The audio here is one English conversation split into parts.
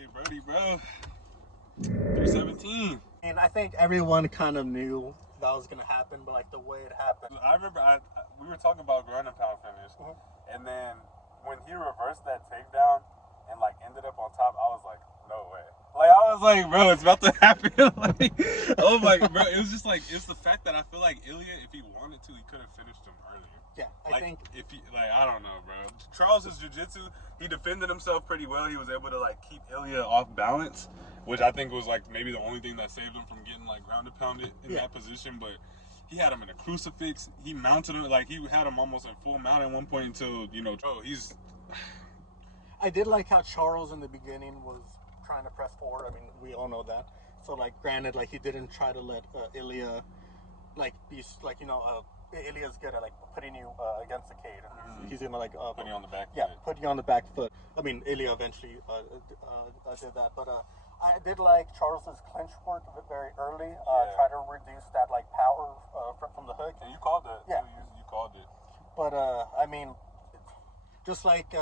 Hey, Brody, bro. 317. And I think everyone kind of knew that was gonna happen, but like the way it happened. I remember we were talking about ground and pound finish, and then when he reversed that takedown and like ended up on top, I was like, no way. Like I was like, bro, it's about to happen. Like, oh my, bro, it was just like it's the fact that I feel like Ilia, if he wanted to, he could have finished him earlier. Yeah, I think if he I don't know, bro. Charles's jiu-jitsu, he defended himself pretty well. He was able to like keep Ilia off balance, which I think was like maybe the only thing that saved him from getting like grounded pounded in that position. But he had him in a crucifix. He mounted him like he had him almost in full mount at one point until he's. I did like how Charles in the beginning was trying to press forward. I mean, we all know that. So like, granted, like he didn't try to let Ilia like be like Ilia's good at like putting you against the cage. He's gonna like put you on the back. Yeah, put you on the back foot. I mean, Ilia eventually did that, but I did like Charles's clinch work very early. Try to reduce that like power from the hook. And you called it. Yeah, you called it. But I mean, just like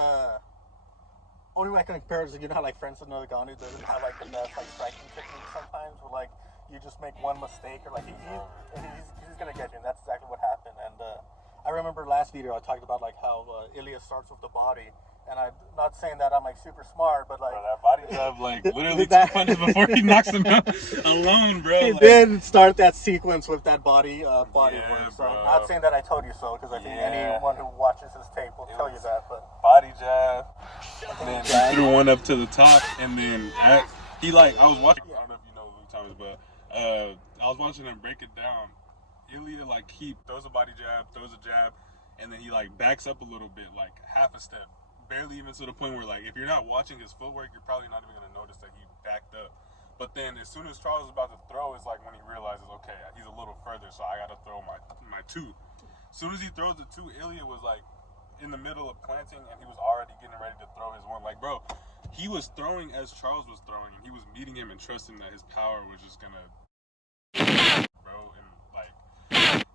only way I can compare is how like Francis Ngannou doesn't have like the best like striking technique sometimes, where like you just make one mistake or like he's gonna get you, and that's exactly what happened. And I remember last video I talked about like how Ilia starts with the body, and I'm not saying that I'm like super smart, but like that body jab like literally 2 punches before he knocks him out alone, bro. He did start that sequence with that body work. So I'm not saying that I told you so, because I think anyone who watches his tape will tell you that. But body jab, and then he threw one up to the top, and then he like I was watching. I don't know if you know Luke Thomas, but I was watching him break it down. Ilia like he throws a body jab, throws a jab, and then he like backs up a little bit, like half a step, barely even to the point where like if you're not watching his footwork, you're probably not even gonna notice that he backed up. But then as soon as Charles is about to throw, it's like when he realizes, okay, he's a little further, so I gotta throw my two. As soon as he throws the two, Ilia was like in the middle of planting, and he was already getting ready to throw his one. Like, bro, he was throwing as Charles was throwing, and he was meeting him and trusting that his power was just gonna, bro, and like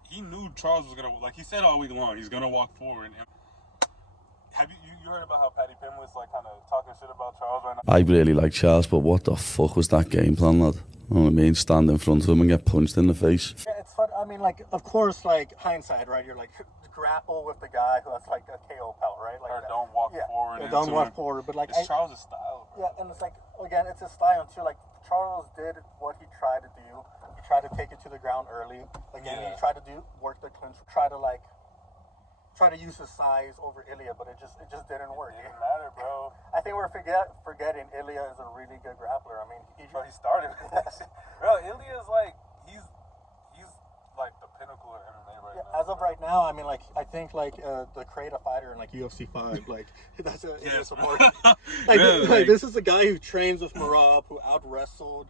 he knew Charles was gonna, like he said all week long, he's gonna walk forward. And have you heard about how Paddy Pimlet's like kind of talking shit about Charles right now? I really like Charles, but what the fuck was that game plan, lad? You know what I mean? Stand in front of him and get punched in the face. Yeah, it's fun. I mean, like, of course, like hindsight, right? You're like grapple with the guy who has like a KO pelt, right? Like, or don't walk forward. Yeah, don't walk forward. But like, it's Charles' style. Bro. Yeah, and it's like again, it's his style too. Like Charles did what he tried to do. He tried to take it to the ground early. Again, he tried to work the clinch. Try to use his size over Ilia, but it just didn't work. It didn't matter, bro. I think we're forgetting Ilia is a really good grappler. I mean, he started. Bro, Ilia is like he's like the pinnacle of MMA right now. As of right now, I mean, like I think like the creative fighter in like UFC 5, like that's a support. Like this is a guy who trains with Marab, who out wrestled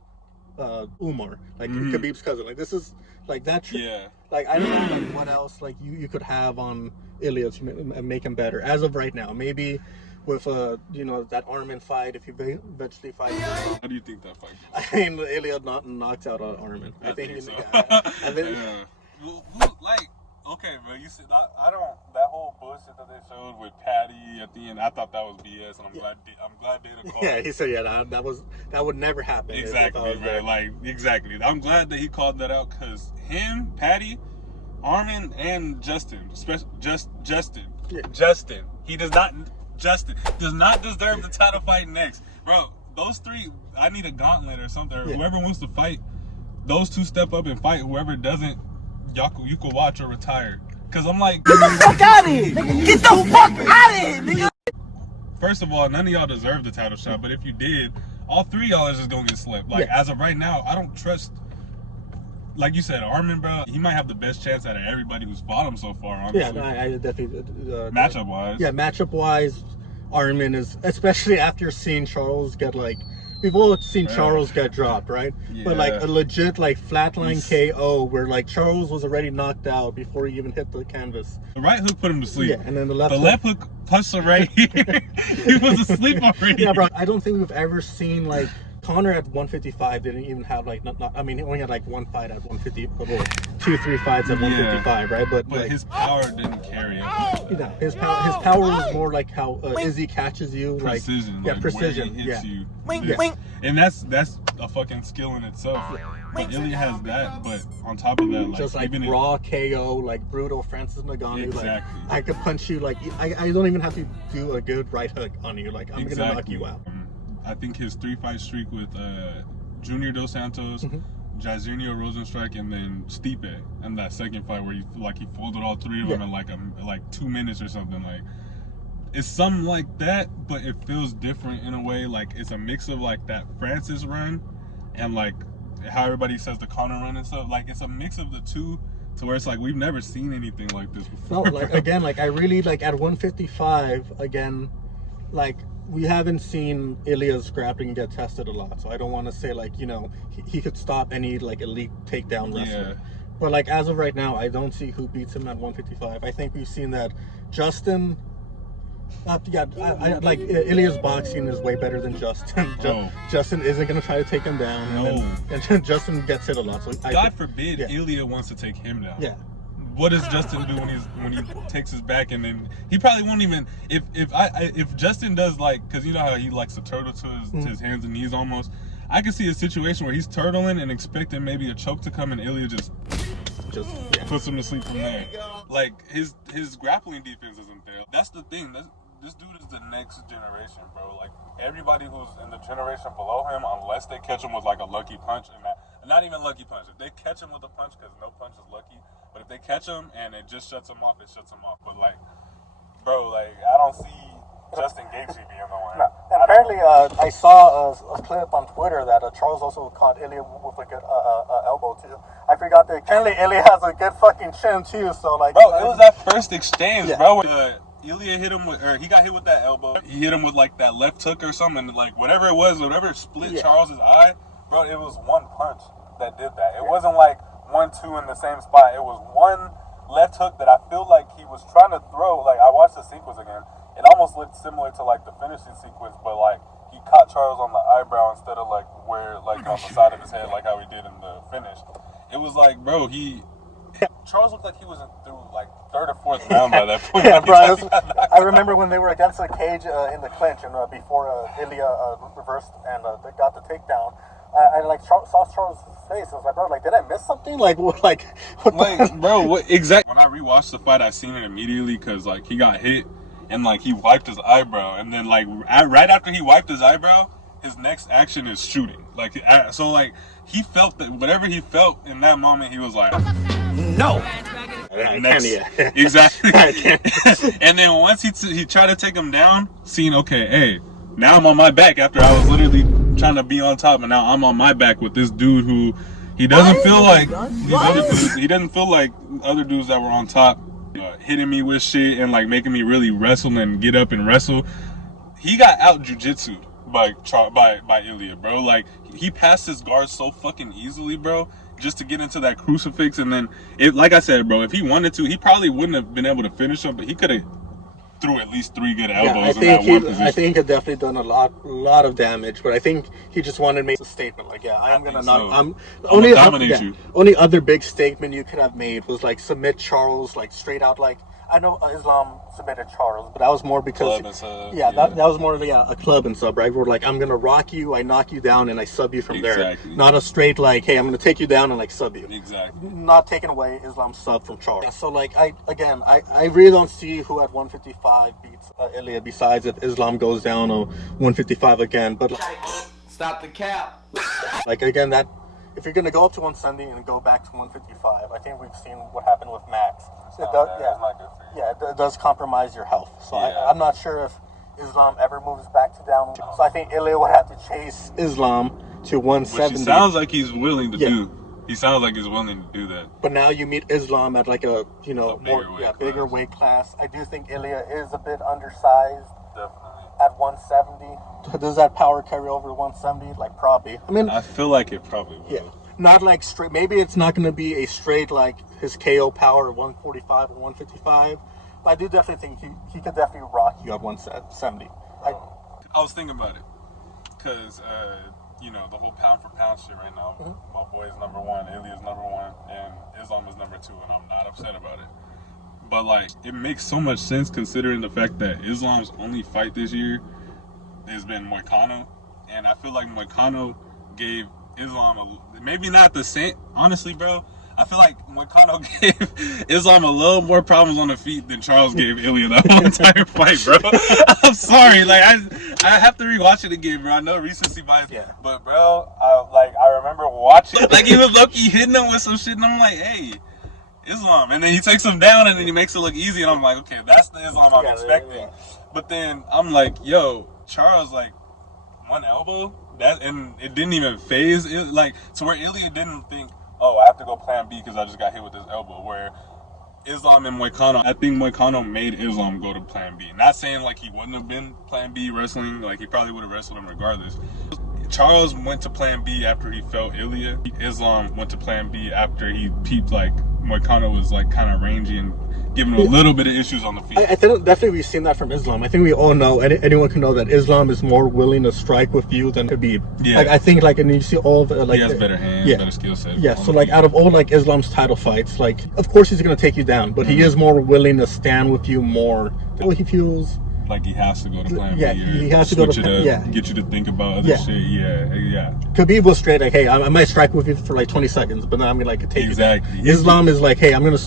Umar, like Khabib's cousin. Like this is like that. Like I don't know like what else like you could have on Ilia to make him better. As of right now, maybe with that Armin fight, if you eventually fight. How do you think that fight goes? I mean, Ilia knocked out Armin. I think he's so. the guy. I think, like, okay, bro, you said I don't that whole bullshit that they showed with Patty at the end. I thought that was BS, and I'm glad Dana called. Yeah, he said that would never happen. Exactly, bro. Like exactly. I'm glad that he called that out, because him, Patty, Armin, and Justin, Justin. He does not. Justin does not deserve the title fight next, bro. Those three, I need a gauntlet or something. Or whoever wants to fight, those two step up and fight. Whoever doesn't, you can watch or retire. Cause I'm like, get the fuck out of here! Get the fuck out of here, nigga! First of all, none of y'all deserve the title shot, but if you did, all three of y'all is just gonna get slept. Like as of right now, I don't trust. Like you said, Armin, bro, he might have the best chance out of everybody who's fought him so far, honestly. Yeah, I definitely... matchup-wise. Yeah, matchup-wise, Armin is... Especially after seeing Charles get, like... We've all seen Charles get dropped, right? Yeah. But, like, a legit, like, flatline KO where, like, Charles was already knocked out before he even hit the canvas. The right hook put him to sleep. Yeah, and then the left hook punched him right here. He was asleep already. Yeah, bro, I don't think we've ever seen, like... Conor at 155 didn't even have like I mean, he only had like one fight at 150, well, 2-3 fights at 155, right? But like, his power didn't carry up. You know, his power was more like how Izzy catches you, precision, like precision, where he hits you. And that's a fucking skill in itself. But Ilia has that, but on top of that, like, just like even raw KO, like brutal Francis Ngannou. Exactly. Like I could punch you, like I don't even have to do a good right hook on you. Like I'm gonna knock you out. I think his 3-fight streak with Junior Dos Santos, Jairzinho Rozenstruik, and then Stipe, and that second fight where he folded all three of them in like 2 minutes or something. Like, it's something like that, but it feels different in a way. Like, it's a mix of like that Francis run and like how everybody says the Conor run and stuff. Like, it's a mix of the two, to where it's like we've never seen anything like this before. No, like again, like I really like at 155 again, like. We haven't seen Ilia's grappling get tested a lot, so I don't want to say like, you know, he could stop any like elite takedown wrestler. But like as of right now, I don't see who beats him at 155. I think we've seen that Justin. Like Ilia's boxing is way better than Justin. Justin isn't gonna try to take him down, and then Justin gets hit a lot. So God forbid Ilia wants to take him down. Yeah. What does Justin do when he takes his back, and then he probably won't even if Justin does, like, because you know how he likes to turtle to his hands and knees almost. I can see a situation where he's turtling and expecting maybe a choke to come, and Ilia just puts him to sleep from there. Like his grappling defense isn't there. That's the thing. This dude is the next generation, bro. Like everybody who's in the generation below him, unless they catch him with like a lucky punch, and not even lucky punch. If they catch him with a punch, because no punch is lucky. But if they catch him and it just shuts him off, it shuts him off. But like, bro, like I don't see Justin Gaethje being the one. No. And apparently, I saw a clip on Twitter that Charles also caught Ilia with a good elbow too. I forgot that apparently Ilia has a good fucking chin too. So like, bro, it was that first exchange, bro. Ilia hit him with, or he got hit with that elbow. He hit him with like that left hook or something, and like whatever it was, whatever split Charles's eye, bro. It was one punch that did that. It wasn't like 1-2 in the same spot. It was one left hook that I feel like he was trying to throw. Like I watched the sequence again. It almost looked similar to like the finishing sequence, but like he caught Charles on the eyebrow instead of like where like on the side of his head, like how he did in the finish. It was like, bro, Charles looked like he was through like third or fourth round by that point. Bro, I remember when they were against the cage in the clinch, and before Ilia reversed and they got the takedown. I like saw Charles' face. I was like, bro, like, did I miss something? Like, what bro, what exactly? When I rewatched the fight, I seen it immediately because like he got hit and like he wiped his eyebrow, and then like right after he wiped his eyebrow, his next action is shooting. Like, so like he felt that whatever he felt in that moment, he was like, no. Exactly. And then once he tried to take him down, seeing, okay, hey, now I'm on my back after I was literally trying to be on top, and now I'm on my back with this dude who he doesn't feel like he doesn't feel like other dudes that were on top hitting me with shit and like making me really wrestle and get up and wrestle. He got out jujitsu'd by Ilia, bro. Like he passed his guard so fucking easily, bro, just to get into that crucifix. And then like I said, bro, if he wanted to, he probably wouldn't have been able to finish him, but he could have threw at least 3 good elbows in that one position. I think he could definitely done a lot of damage, but I think he just wanted to make a statement like, I'm gonna dominate you. Only other big statement you could have made was like submit Charles, like straight out. Like I know Islam submitted Charles, but that was more because that was more of a club and sub, right? Where like I'm gonna rock you, I knock you down, and I sub you from there. Not a straight like, hey, I'm gonna take you down and like sub you. Exactly. Not taking away Islam's sub from Charles. So like I really don't see who at 155 beats Ilia besides if Islam goes down to 155 again. But stop the cap. Like again, that if you're gonna go up to 170 and go back to 155, I think we've seen what happened with Max. It does compromise your health. So I'm not sure if Islam ever moves back to down. So I think Ilia would have to chase Islam to 170. Which he sounds like he's willing to do. He sounds like he's willing to do that. But now you meet Islam at like a bigger weight class. I do think Ilia is a bit undersized. Definitely. At 170. Does that power carry over to 170? Like probably. I mean, I feel like it probably will. Yeah. Not like straight. Maybe it's not going to be a straight like his KO power of 145 or 155. But I do definitely think he could definitely rock you at 170. I was thinking about it because you know, the whole pound for pound shit right now. My boy is number one, Ilia is number one, and Islam is number two, and I'm not upset about it. But like, it makes so much sense considering the fact that Islam's only fight this year has been Moicano, and I feel like Moicano gave Islam maybe not the same. Honestly, bro, I feel like Moicano gave Islam a little more problems on the feet than Charles gave Ilia that whole entire fight, bro. I'm sorry, like I have to rewatch it again, bro. I know recency bias, but bro, I remember watching, like he was low-key hitting him with some shit, and I'm like, hey, Islam, and then he takes him down, and then he makes it look easy, and I'm like, okay, that's the Islam I'm expecting. But then I'm like, yo, Charles, like, one elbow, and it didn't even phase it, like, to where Ilia didn't think, oh, I have to go plan B because I just got hit with this elbow. Where Islam and Moicano, I think Moicano made Islam go to plan B. Not saying like he wouldn't have been plan B wrestling, like he probably would have wrestled him regardless. Charles went to plan B after he felt Ilia. Islam went to plan B after he peeped like Moicano was like kind of rangy and giving him a little bit of issues on the feet. I think definitely we've seen that from Islam. I think we all know, anyone can know that Islam is more willing to strike with you than Khabib. Yeah. Like, I think, like, and you see all the, like... He has better hands, better skill set. Yeah, so, like, out of all, like, Islam's title fights, like, of course he's going to take you down, but he is more willing to stand with you more. He feels... Like he has to go to plan B. Yeah, he has to go to plan B. Get you to think about other shit. Yeah. Khabib was straight like, hey, I might strike with you for like 20 seconds, but then I'm going to like take you. Islam is like, hey, I'm gonna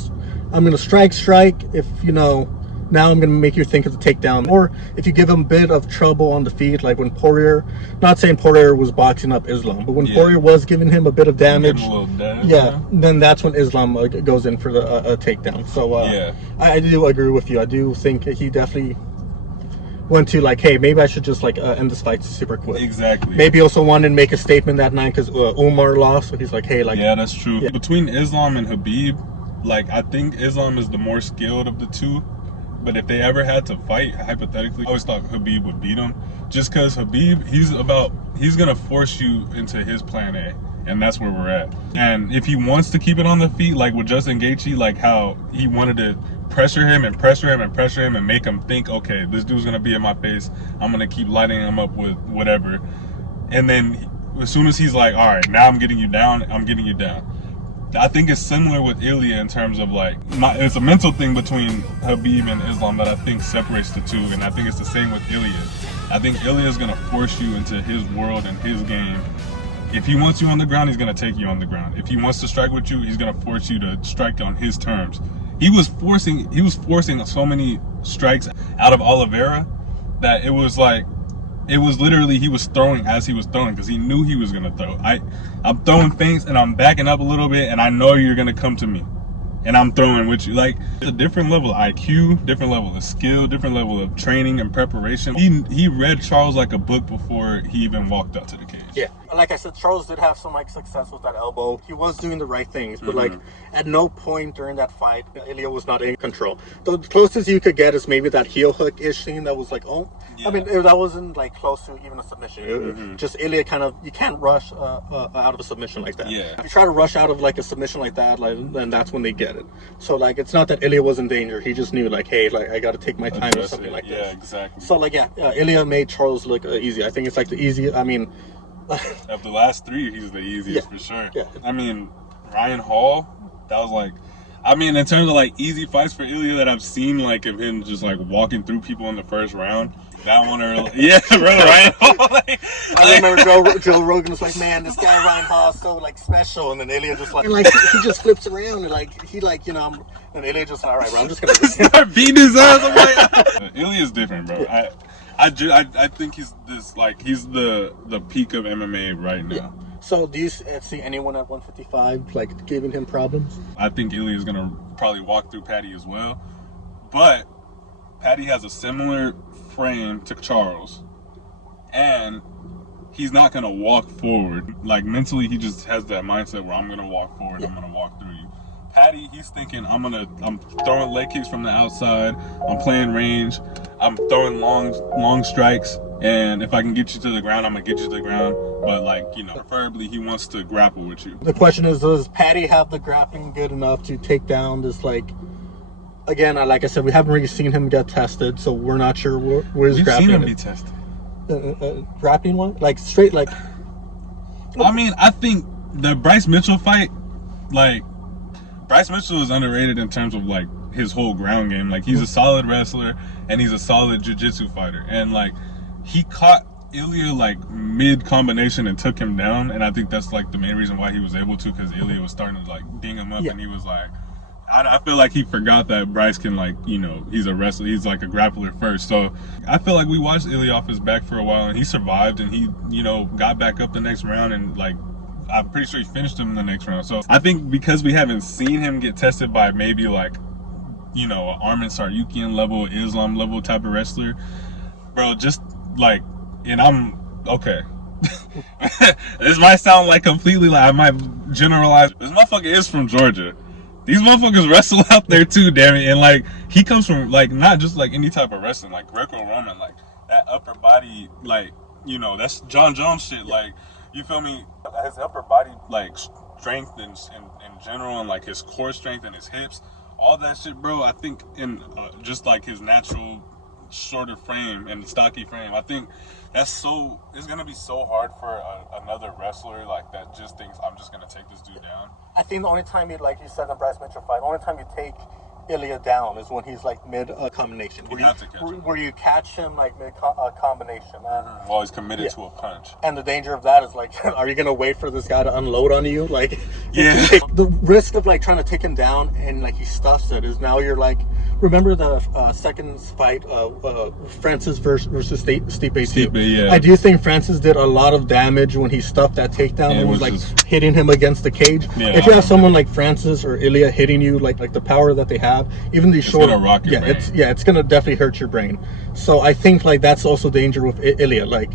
strike. If you know, now I'm gonna make you think of the takedown. Or if you give him a bit of trouble on the feet, like when Poirier, not saying Poirier was boxing up Islam, but when Poirier was giving him a bit of damage, then that's when Islam goes in for the takedown. So I do agree with you. I do think he definitely went to like, hey, maybe I should just like end this fight super quick. Exactly. Maybe also wanted to make a statement that night because Umar lost, so he's like, hey, like, yeah, that's true. Yeah. Between Islam and Khabib, like, I think Islam is the more skilled of the two, but if they ever had to fight, hypothetically, I always thought Khabib would beat him, just because Khabib, he's gonna force you into his plan A, and that's where we're at. And if he wants to keep it on the feet, like with Justin Gaethje, like how he wanted to pressure him and make him think, okay, this dude's gonna be in my face, I'm gonna keep lighting him up with whatever, and then as soon as he's like, all right, now I'm getting you down. I think it's similar with Ilia in terms of like, it's a mental thing between Khabib and Islam that I think separates the two, and I think it's the same with Ilia. I think Ilia is gonna force you into his world and his game. If he wants you on the ground, he's gonna take you on the ground. If he wants to strike with you, he's gonna force you to strike on his terms. He was forcing so many strikes out of Oliveira that it was literally he was throwing as he was throwing because he knew he was gonna throw. I'm throwing feints and I'm backing up a little bit and I know you're gonna come to me, and I'm throwing with you. Like, a different level of IQ, different level of skill, different level of training and preparation. He read Charles like a book before he even walked up to the cage. Yeah, like I said, Charles did have some like success with that elbow. He was doing the right things, but like at no point during that fight, Ilia was not in control. The closest you could get is maybe that heel hook-ish thing that was like, oh, I mean, that wasn't like close to even a submission. Just Ilia kind of, you can't rush out of a submission like that. Yeah. If you try to rush out of like a submission like that, like, then that's when they get it. So like, it's not that Ilia was in danger. He just knew like, hey, like I got to take my time or something like that. Yeah, exactly. So like, Ilia made Charles look easy. I think it's like the easiest. I mean, of the last three, he's the easiest for sure. Yeah. I mean, Ryan Hall, that was like, I mean, in terms of like easy fights for Ilia that I've seen, like of him just like walking through people in the first round. That one, yeah, bro, Ryan Hall. I remember Joe Rogan was like, man, this guy Ryan Hall is so like special, and then Ilia just like he just flips around and like he like, you know, and Ilia just, all right, bro, I'm just gonna start beating his ass. I'm like, Ilia's different, bro. I think he's the peak of MMA right now. Yeah. So do you see anyone at 155 like giving him problems? I think Ilia is gonna probably walk through Paddy as well, but Paddy has a similar frame to Charles, and he's not gonna walk forward. Like mentally, he just has that mindset where I'm gonna walk forward. I'm gonna walk through you. Paddy, he's thinking I'm throwing leg kicks from the outside. I'm playing range. I'm throwing long strikes, and if I can get you to the ground, I'm gonna get you to the ground. But like, you know, preferably he wants to grapple with you. The question is, does Paddy have the grappling good enough to take down this like? Again, like I said, we haven't really seen him get tested, so we're not sure where his grappling. We've seen him be tested. Grappling one, like straight, like I mean, I think the Bryce Mitchell fight, like, Bryce Mitchell is underrated in terms of, like, his whole ground game. Like, he's a solid wrestler, and he's a solid jiu-jitsu fighter. And, like, he caught Ilia, like, mid-combination and took him down. And I think that's, like, the main reason why he was able to, because Ilia was starting to, like, ding him up. And he was like, I feel like he forgot that Bryce can, like, you know, he's a wrestler. He's like a grappler first. So I feel like we watched Ilia off his back for a while, and he survived, and he, you know, got back up the next round, and, like, I'm pretty sure he finished him in the next round. So I think because we haven't seen him get tested by maybe, like, you know, an Armin Saryukian level, Islam level type of wrestler, bro, just like, and I'm okay. This might sound like completely, like, I might generalize. This motherfucker is from Georgia. These motherfuckers wrestle out there too, damn it. And, like, he comes from, like, not just, like, any type of wrestling, like, Greco-Roman, like, that upper body, like, you know, that's John Jones shit, like, you feel me? His upper body, like, strength in general, and, like, his core strength and his hips, all that shit, bro, I think in just, like, his natural shorter frame and stocky frame, I think it's gonna be so hard for another wrestler, like, that just thinks, I'm just gonna take this dude down. I think the only time you, like you said in the Bryce Mitchell fight, the only time you take Ilia down is when he's, like, mid combination. Where you catch him, like, mid combination. While he's committed to a punch. And the danger of that is, like, are you gonna wait for this guy to unload on you? Like, yeah. The risk of, like, trying to take him down and, like, he stuffs it is now you're like, remember the second fight, Francis versus Stipe? Yeah. I do think Francis did a lot of damage when he stuffed that takedown and was, like, hitting him against the cage. Yeah, if you have someone like Francis or Ilia hitting you, like the power that they have, even these short, gonna rock your brain. It's gonna definitely hurt your brain. So I think, like, that's also danger with Ilia. Like,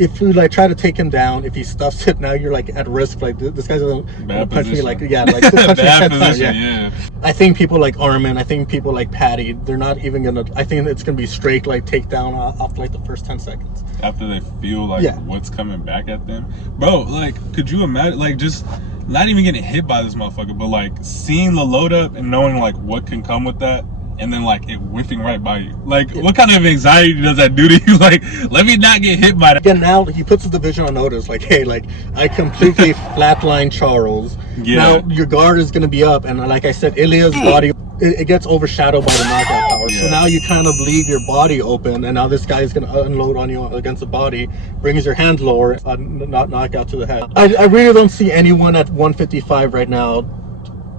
if you, like, try to take him down, if he stuffs it, now you're, like, at risk. Like, this guy's gonna punch me, like, like punch me 10 times. Yeah. I think people like Armin, I think people like Patty, they're not even gonna. I think it's gonna be straight, like, takedown off like the first 10 seconds. After they feel like what's coming back at them, bro. Like, could you imagine, like, just not even getting hit by this motherfucker, but, like, seeing the load up and knowing, like, what can come with that, and then, like, it whiffing right by you. Like, what kind of anxiety does that do to you? Like, let me not get hit by that. Again, now he puts the division on notice. Like, hey, like, I completely flatline Charles. Yeah. Now your guard is gonna be up, and, like I said, Ilia's body, it gets overshadowed by the knockout power. Yeah. So now you kind of leave your body open, and now this guy is gonna unload on you against the body, brings your hand lower, not knockout to the head. I really don't see anyone at 155 right now.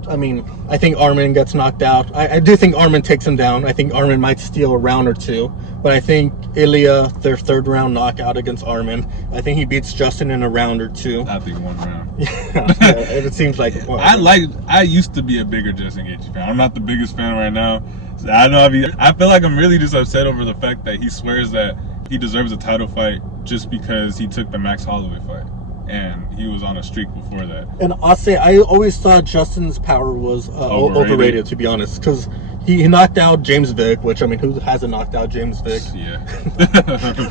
I mean, I think Armin gets knocked out. I do think Armin takes him down. I think Armin might steal a round or two. But I think Ilia, their third round knockout against Armin, I think he beats Justin in a round or two. I think one round. It seems like it. I used to be a bigger Justin Gaethje fan. I'm not the biggest fan right now. So I feel like I'm really just upset over the fact that he swears that he deserves a title fight just because he took the Max Holloway fight. And he was on a streak before that. And I'll say, I always thought Justin's power was overrated, to be honest, because he knocked out James Vick, which, I mean, who hasn't knocked out James Vick? Yeah.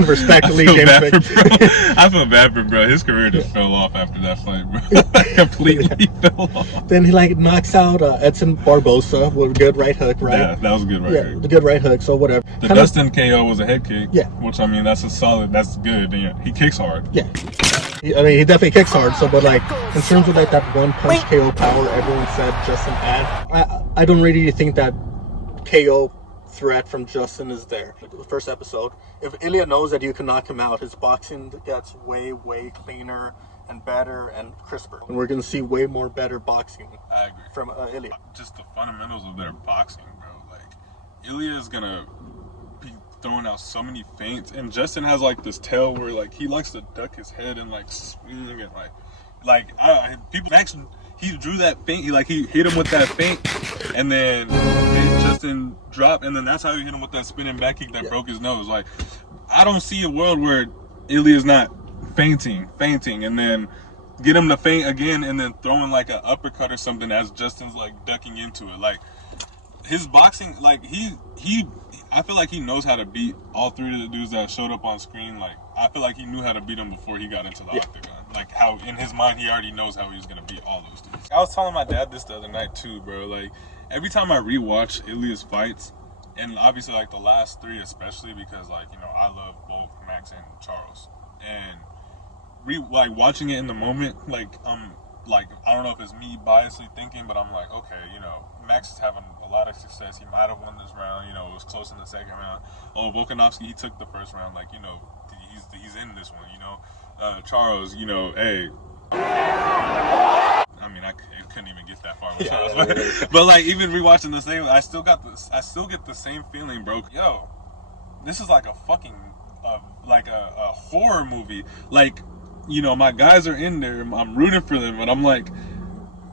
Respectfully, James Vick. I feel bad for bro. His career just fell off after that fight, bro. Completely fell off. Then he, like, knocks out Edson Barbosa with a good right hook, right? Yeah, that was a good right hook. The good right hook, so whatever. The Dustin KO was a head kick. Yeah. Which, I mean, that's good. And he kicks hard. Yeah. I mean, he definitely kicks hard. So, but, like, in terms of, like, that one punch KO power, everyone said Justin had. I don't really think that KO threat from Justin is there. Like, the first episode, if Ilia knows that you can knock him out, his boxing gets way, way cleaner and better and crisper. And we're gonna see way more better boxing. I agree. From Ilia. Just the fundamentals of their boxing, bro. Like, Ilia is gonna be throwing out so many feints, and Justin has, like, this tail where, like, he likes to duck his head and, like, swing and, he drew that feint. He hit him with that feint, and then Justin dropped, and then that's how he hit him with that spinning back kick that broke his nose. Like, I don't see a world where Ilia's not feinting, and then get him to feint again, and then throwing, like, an uppercut or something as Justin's, like, ducking into it. Like, his boxing, like, I feel like he knows how to beat all three of the dudes that showed up on screen. Like, I feel like he knew how to beat them before he got into the octagon. Like, how in his mind he already knows how he was gonna beat all those dudes. I was telling my dad this the other night too, bro. Like, every time I rewatch Ilia's fights, and obviously, like, the last three especially, because, like, you know, I love both Max and Charles, and like watching it in the moment, like I don't know if it's me biasly thinking, but I'm like, okay, you know, Max is having a lot of success. He might have won this round. You know, it was close in the second round. Oh, Volkanovski, he took the first round. Like, you know, he's in this one. You know, Charles, you know, hey. I mean, I couldn't even get that far with Charles, but like even rewatching the same, I still get the same feeling, bro. Yo, this is like a fucking like a horror movie. Like, you know, my guys are in there. I'm rooting for them, but I'm like,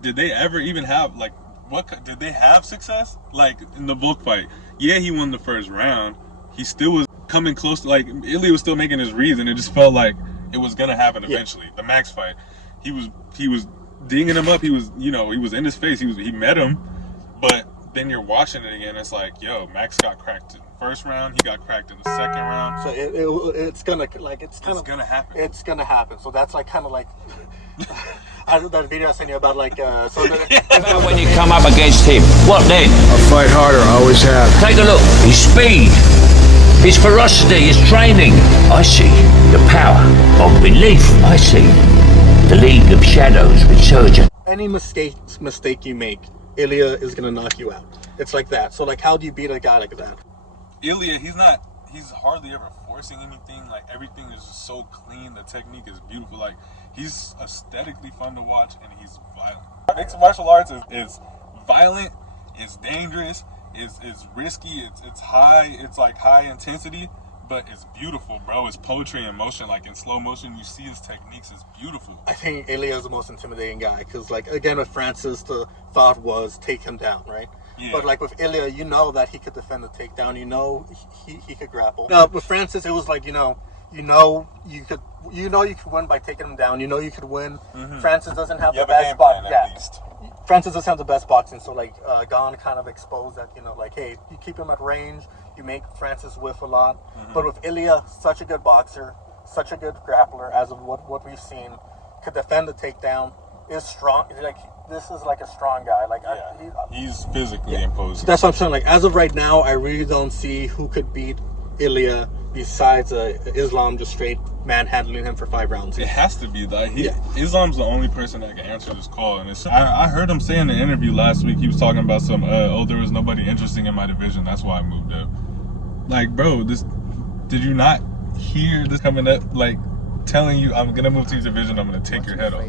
did they ever even have like did they have success? Like in the Volk fight, yeah, he won the first round. He still was coming close to, like, Ilia was still making his reads, and it just felt like it was gonna happen eventually. The Max fight, he was dinging him up. He was, you know, he was in his face. He met him, but then you're watching it again. It's like, yo, Max got cracked in the first round. He got cracked in the second round. So it's gonna happen. It's gonna happen. So that's like kind of like that video I sent you about, like About when you come up against him, what then? I fight harder, I always have. Take a look. His speed, his ferocity, his training. I see the power of belief. I see the League of Shadows resurgent. Any mistake you make, Ilia is gonna knock you out. It's like that. So like, how do you beat a guy like that? Ilia, he's hardly ever forcing anything. Like, everything is just so clean. The technique is beautiful. Like, he's aesthetically fun to watch, and he's violent. Mixed martial arts is violent, it's dangerous, it's risky, it's high, it's like high intensity, but it's beautiful, bro. It's poetry in motion. Like, in slow motion, you see his techniques. It's beautiful. I think Ilia is the most intimidating guy because, like, again, with Francis, the thought was take him down, right? Yeah. But like with Ilia, you know that he could defend the takedown. You know he could grapple. With Francis, it was like, you could win by taking him down. You know you could win. Mm-hmm. Francis doesn't have the best boxing. Yeah. Francis doesn't have the best boxing, so like Gon kind of exposed that, you know, like, hey, you keep him at range, you make Francis whiff a lot. Mm-hmm. But with Ilia, such a good boxer, such a good grappler, as of what we've seen, could defend the takedown, is strong. Like, this is like a strong guy. Like, yeah. He's physically imposing. So that's what I'm saying. Like, as of right now, I really don't see who could beat Ilia besides Islam just straight manhandling him for 5 rounds. It has to be that Islam's the only person that can answer this call. And I heard him say in the interview last week, he was talking about there was nobody interesting in my division, that's why I moved up. Like, bro, did you not hear this coming up, like, telling you, I'm gonna move to your division, I'm gonna take your head off?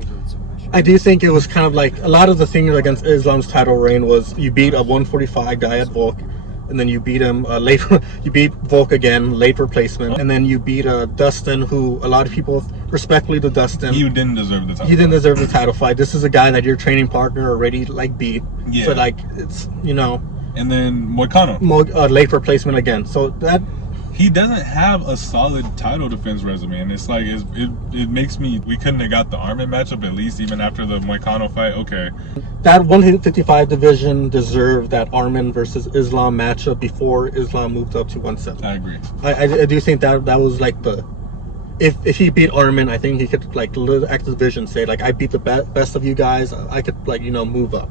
I do think it was kind of like a lot of the things against Islam's title reign was you beat a 145 guy at Volk, and then you beat him late. You beat Volk again, late replacement, and then you beat Dustin, who a lot of people respectfully to Dustin. You didn't deserve the title. He didn't deserve the title fight. This is a guy that your training partner already like beat. Yeah. So like, it's, you know. And then Moicano. Late replacement again. So that. He doesn't have a solid title defense resume, and it's like it makes me. We couldn't have got the Armin matchup at least, even after the Moicano fight. Okay, that 155 division deserved that Armin versus Islam matchup before Islam moved up to 170. I agree. I do think that was like the. If he beat Armin, I think he could like act the division, say like, I beat the best of you guys. I could, like, you know, move up.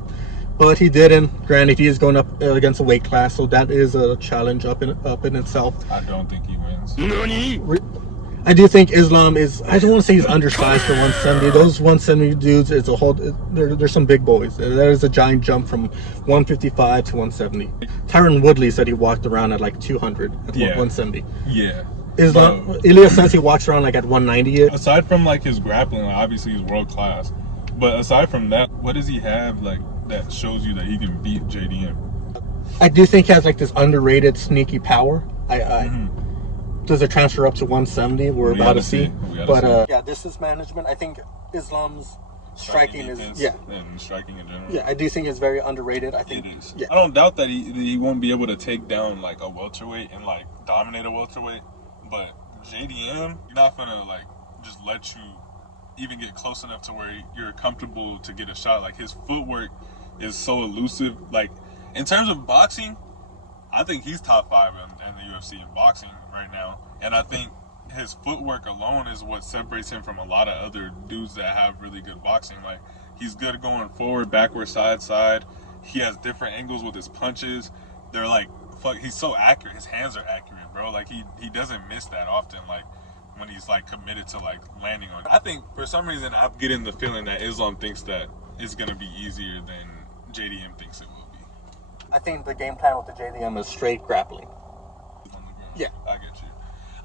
But he didn't. Granted, he is going up against a weight class, so that is a challenge up in itself. I don't think he wins. I do think Islam is. I don't want to say he's undersized for 170. Those 170 dudes, it's a whole. There's some big boys. There is a giant jump from 155 to 170. Tyron Woodley said he walked around at like 200 at 170. Yeah. Ilia says he walks around like at 190. Aside from like his grappling, like, obviously he's world class. But aside from that, what does he have like that shows you that he can beat JDM? I do think he has like this underrated sneaky power. Does it transfer up to 170? We're about to see. But yeah, distance management. I think Islam's striking is and striking in general. Yeah, I do think it's very underrated. I think it is. Yeah. I don't doubt that he won't be able to take down like a welterweight and like dominate a welterweight, but JDM, you're not gonna like just let you even get close enough to where you're comfortable to get a shot. Like, his footwork is so elusive. Like, in terms of boxing, I think he's top 5 in the UFC in boxing right now. And I think his footwork alone is what separates him from a lot of other dudes that have really good boxing. Like, he's good going forward, backward, side. He has different angles with his punches. They're like, fuck, he's so accurate. His hands are accurate, bro. Like, he doesn't miss that often. Like, when he's like committed to like landing on it. I think for some reason I'm getting the feeling that Islam thinks that it's gonna be easier than JDM thinks it will be. I think the game plan with the JDM is straight grappling. Yeah, I get you.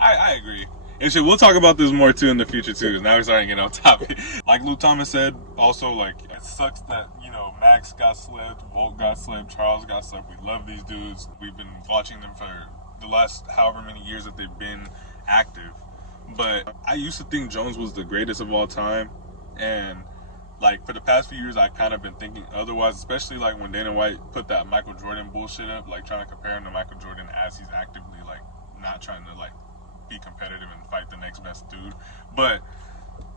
I agree. And shit, we'll talk about this more too in the future too, because now we're starting to get on topic. Like Luke Thomas said, also, like, it sucks that, you know, Max got slipped, Volt got slipped, Charles got slipped. We love these dudes. We've been watching them for the last however many years that they've been active. But I used to think Jones was the greatest of all time. And, like, for the past few years, I've kind of been thinking otherwise, especially, like, when Dana White put that Michael Jordan bullshit up, like, trying to compare him to Michael Jordan as he's actively, like, not trying to, like, be competitive and fight the next best dude. But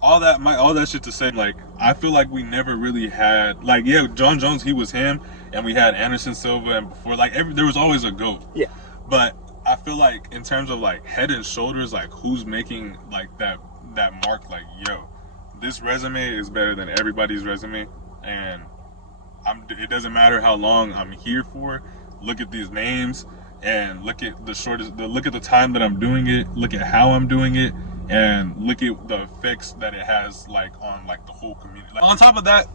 all that shit to say, like, I feel like we never really had, like, yeah, John Jones, he was him, and we had Anderson Silva, and before, like, there was always a GOAT. Yeah. But I feel like in terms of like head and shoulders, like who's making like that mark, like, yo, this resume is better than everybody's resume, and it doesn't matter how long I'm here for. Look at these names and look at look at the time that I'm doing it, look at how I'm doing it, and look at the effects that it has, like, on like the whole community. Like, on top of that,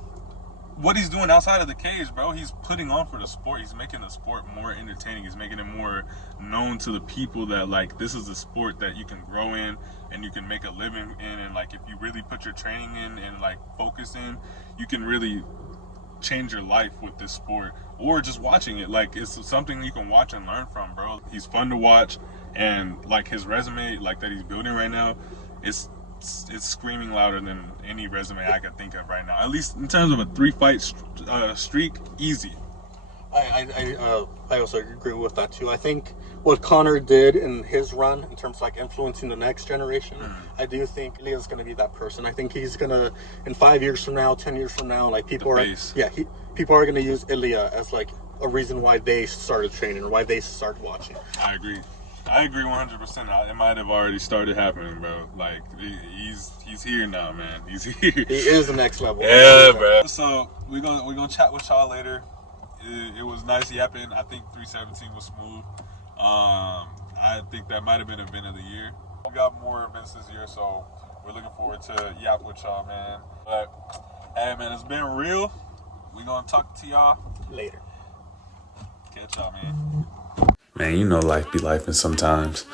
what he's doing outside of the cage, bro, he's putting on for the sport. He's making the sport more entertaining. He's making it more known to the people that, like, this is a sport that you can grow in and you can make a living in, and like if you really put your training in and like focus in, you can really change your life with this sport, or just watching it. Like, it's something you can watch and learn from, bro. He's fun to watch, and like his resume, like, that he's building right now, it's screaming louder than any resume I could think of right now. At least in terms of a 3-fight streak, easy. I also agree with that too. I think what Conor did in his run, in terms of like influencing the next generation, I do think Ilia's going to be that person. I think he's going to, in 5 years from now, 10 years from now, like, people are going to use Ilia as like a reason why they started training or why they started watching. I agree 100%. It might have already started happening, bro. Like, he's here now, man. He's here. He is the next level. Yeah, bro. So we're gonna chat with y'all later. It was nice yapping. I think 317 was smooth. I think that might have been event of the year. We got more events this year, so we're looking forward to yap with y'all, man. But hey, man, it's been real. We gonna talk to y'all Later. Catch y'all, man. Man, you know life be lifing sometimes.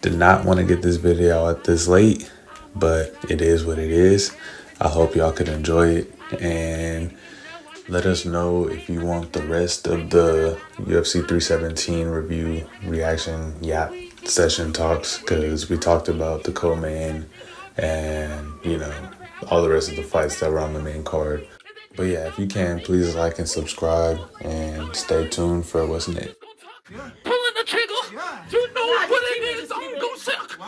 Did not want to get this video out this late, but it is what it is. I hope y'all could enjoy it, and let us know if you want the rest of the UFC 317 review, reaction, Yap session talks, because we talked about the co-main and, you know, all the rest of the fights that were on the main card. But yeah, if you can, please like and subscribe, and stay tuned for what's next. Pulling the trigger, you know what it is, I'm gonna suck.